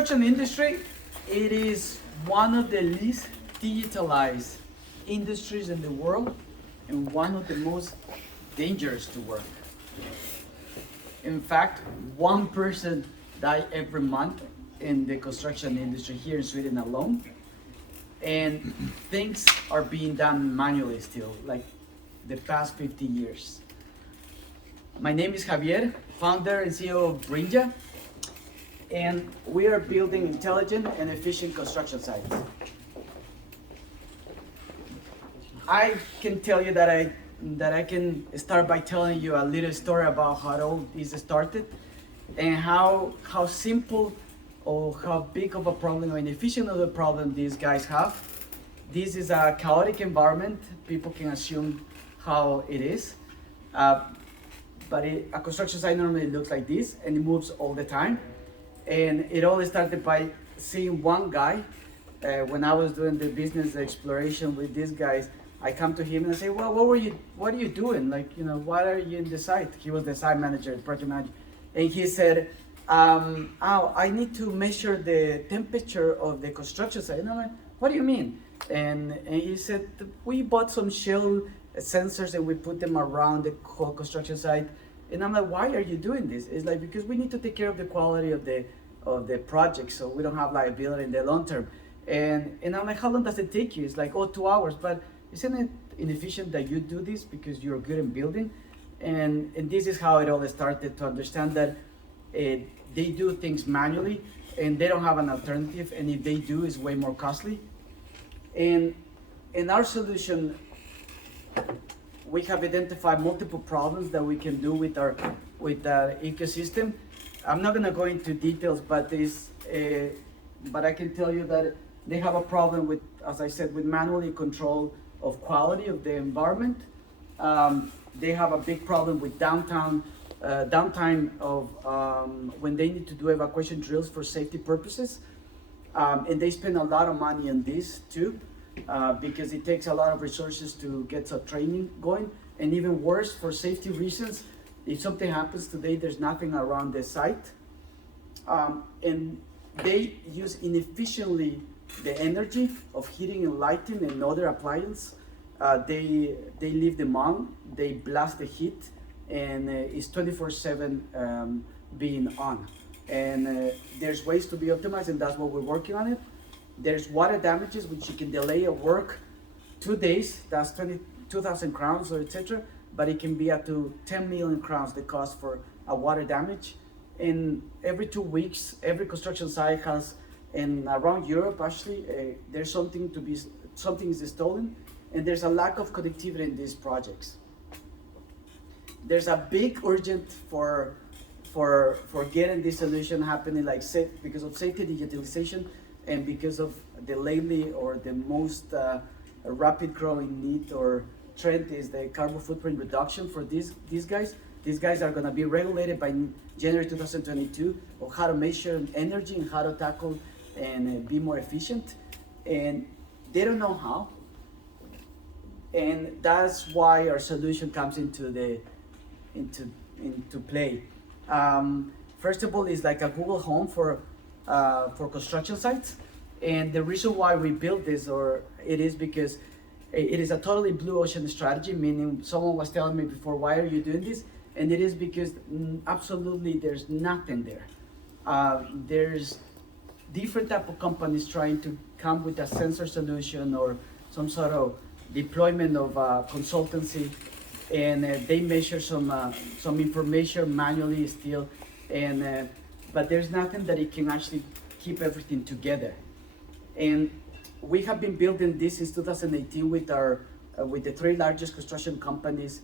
construction industry, it is one of the least digitalized industries in the world and one of the most dangerous to work. In fact, one person dies every month in the construction industry here in Sweden alone. And things are being done manually still, like the past 50 years. My name is Javier, founder and CEO of Brinja, and we are building intelligent and efficient construction sites. I can tell you that I can start by telling you a little story about how all this started and how simple or how big of a problem or inefficient of a problem these guys have. This is a chaotic environment. People can assume how it is. But a construction site normally looks like this and it moves all the time. And it all started by seeing one guy. When I was doing the business exploration with these guys, I come to him and I say, well, what are you doing? Like, why are you in the site? He was the site manager, project manager. And he said, I need to measure the temperature of the construction site. And I'm like, what do you mean? And he said, we bought some shell sensors and we put them around the whole construction site. And I'm like, why are you doing this? It's like, because we need to take care of the quality of the project so we don't have liability in the long term. And I'm like, how long does it take you? It's like, 2 hours. But isn't it inefficient that you do this because you're good in building? And this is how it all started, to understand that they do things manually and they don't have an alternative, and if they do, it's way more costly. And in our solution, we have identified multiple problems that we can do with our ecosystem. I'm not going to go into details, but I can tell you that they have a problem with, as I said, with manually control of quality of the environment. They have a big problem with downtime of when they need to do evacuation drills for safety purposes. And they spend a lot of money on this too, because it takes a lot of resources to get some training going. And even worse, for safety reasons, if something happens today, there's nothing around the site. And they use inefficiently the energy of heating and lighting and other appliances. They leave them on, they blast the heat, and it's 24/7 being on. And there's ways to be optimized, and that's what we're working on it. There's water damages, which you can delay a work 2 days, that's 22,000 crowns or etc. But it can be up to 10 million crowns the cost for a water damage. And every 2 weeks, every construction site has, and around Europe actually, there's something is stolen, and there's a lack of connectivity in these projects. There's a big urgent for getting this solution happening, like because of safety digitalization and because of the lately or the most rapid growing need or trend is the carbon footprint reduction for these guys. These guys are going to be regulated by January 2022 on how to measure energy and how to tackle and be more efficient, and they don't know how. And that's why our solution comes into play. First of all, it's like a Google Home for construction sites, and the reason why we built this, is because it is a totally blue ocean strategy. Meaning, someone was telling me before, why are you doing this? And it is because absolutely there's nothing there. There's different type of companies trying to come with a sensor solution or some sort of deployment of consultancy, and they measure some information manually still, and but there's nothing that it can actually keep everything together. And we have been building this since 2018 with the 3 largest construction companies,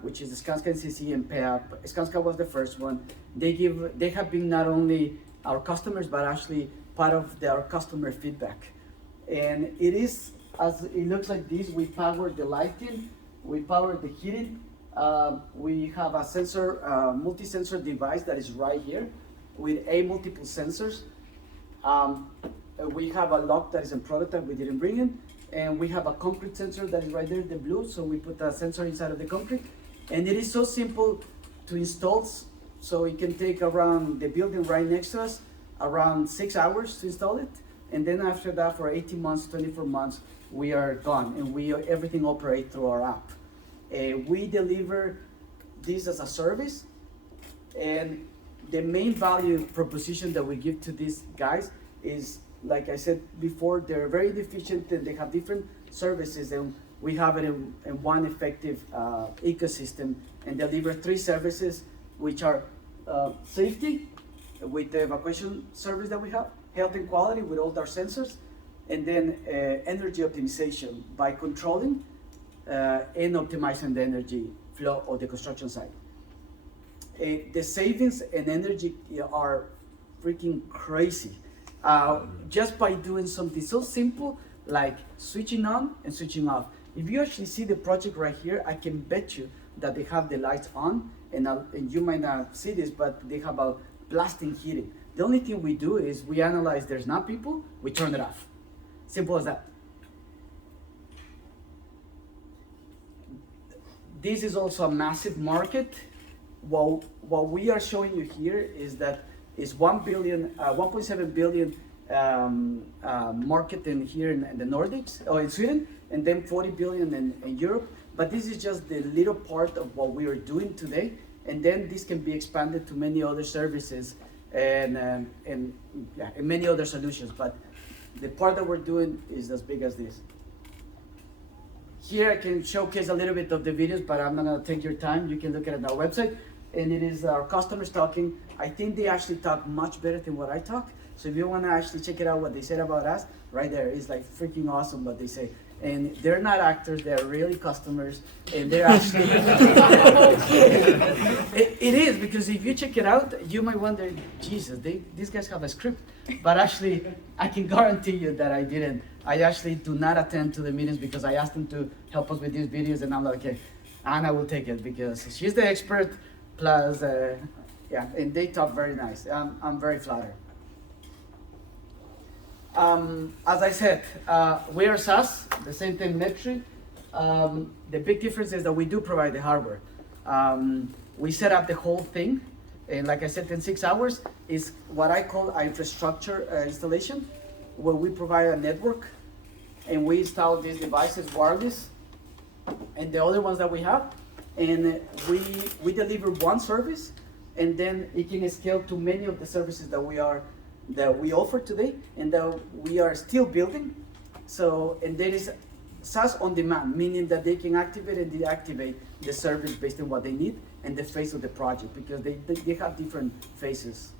which is Skanska, NCC, and PEAP. Skanska was the first one. They have been not only our customers, but actually part of our customer feedback. And it is, as it looks like this, we power the lighting, we power the heating. We have a sensor, multi-sensor device that is right here with multiple sensors. We have a lock that is in prototype, we didn't bring in. And we have a concrete sensor that is right there, the blue, so we put a sensor inside of the concrete. And it is so simple to install, so it can take around the building right next to us around 6 hours to install it. And then after that, for 18 months, 24 months, we are gone, and everything operates through our app. We deliver this as a service, and the main value proposition that we give to these guys is, like I said before, they're very efficient and they have different services, and we have it in one effective ecosystem, and deliver 3 services, which are safety with the evacuation service that we have, health and quality with all our sensors, and then energy optimization by controlling and optimizing the energy flow of the construction site. The savings and energy are freaking crazy. Just by doing something so simple like switching on and switching off. If you actually see the project right here, I can bet you that they have the lights on, and you might not see this, but they have a blasting heating. The only thing we do is we analyze there's not people, we turn it off. Simple as that. This is also a massive market. What we are showing you here is that it's 1.7 billion market here in the Nordics, or in Sweden, and then 40 billion in Europe. But this is just the little part of what we are doing today, and then this can be expanded to many other services and many other solutions. But the part that we're doing is as big as this. Here I can showcase a little bit of the videos, but I'm not gonna take your time. You can look at it on our website, and it is our customers talking. I think they actually talk much better than what I talk. So if you wanna actually check it out, what they said about us, right there is like freaking awesome what they say. And they're not actors, they're really customers, and they're actually, it is, because if you check it out, you might wonder, Jesus, these guys have a script. But actually, I can guarantee you that I didn't. I actually do not attend to the meetings because I asked them to help us with these videos, and I'm like, okay, Anna will take it because she's the expert, plus, yeah, and they talk very nice. I'm very flattered. As I said, we are SaaS, the same thing Metri. The big difference is that we do provide the hardware. We set up the whole thing, and like I said, in 6 hours is what I call our infrastructure installation, where we provide a network, and we install these devices wireless, and the other ones that we have, and we deliver one service, and then it can scale to many of the services that we offer today and that we are still building. So, and there is SaaS on demand, meaning that they can activate and deactivate the service based on what they need and the phase of the project, because they have different phases.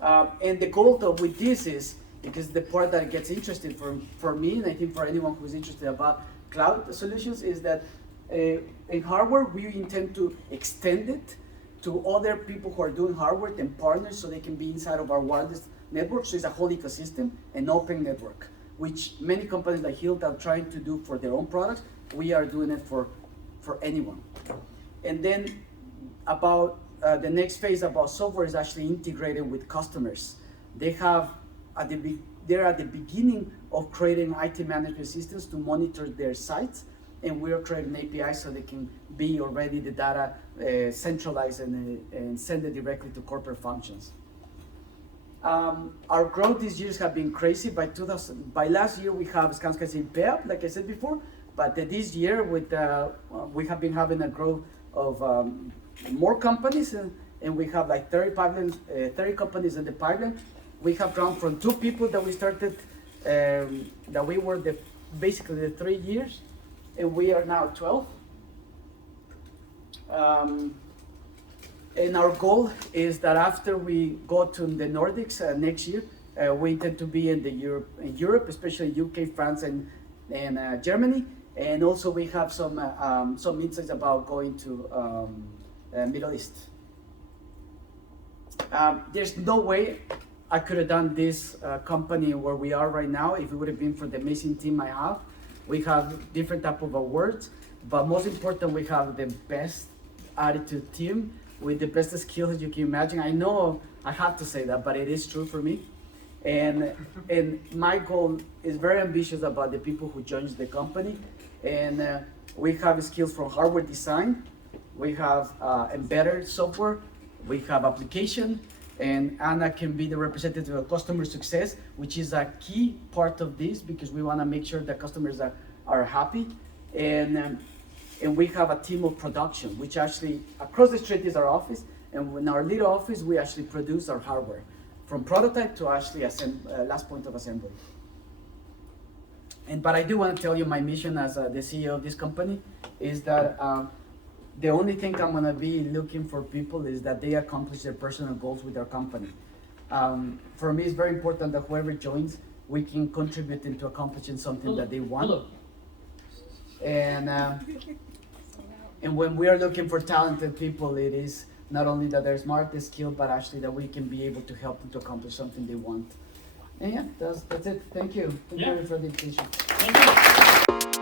And the goal though with this is, because the part that gets interesting for me, and I think for anyone who's interested about cloud solutions, is that in hardware, we intend to extend it to other people who are doing hardware and partners, so they can be inside of our wireless network. So it's a whole ecosystem, an open network, which many companies like Hilt are trying to do for their own products. We are doing it for anyone. And then about the next phase about software is actually integrated with customers. They're at the beginning of creating IT management systems to monitor their sites, and we are creating APIs so they can be already the data centralized and send it directly to corporate functions. Our growth these years have been crazy. By last year we have Skanska Impea, like I said before, but this year we have been having a growth of more companies, and we have like 30 companies in the pipeline. We have grown from 2 people that we started, that we were basically the 3 years, and we are now 12. And our goal is that after we go to the Nordics next year, we intend to be in Europe, especially UK, France, and Germany. And also we have some insights about going to Middle East. There's no way I could have done this company where we are right now if it would have been for the amazing team I have. We have different type of awards, but most important, we have the best attitude team with the best skills you can imagine. I know I have to say that, but it is true for me. And my goal is very ambitious about the people who join the company. And we have skills from hardware design, we have embedded software, we have application, And Anna can be the representative of customer success, which is a key part of this because we want to make sure that customers are happy. And we have a team of production, which actually across the street is our office. And in our little office, we actually produce our hardware from prototype to actually last point of assembly. But I do want to tell you my mission as the CEO of this company is that the only thing I'm going to be looking for people is that they accomplish their personal goals with our company. For me, it's very important that whoever joins, we can contribute into accomplishing something that they want. And when we are looking for talented people, it is not only that they're smart, they're skilled, but actually that we can be able to help them to accomplish something they want. And yeah, that's it. Thank you. Thank you for the invitation. Thank you.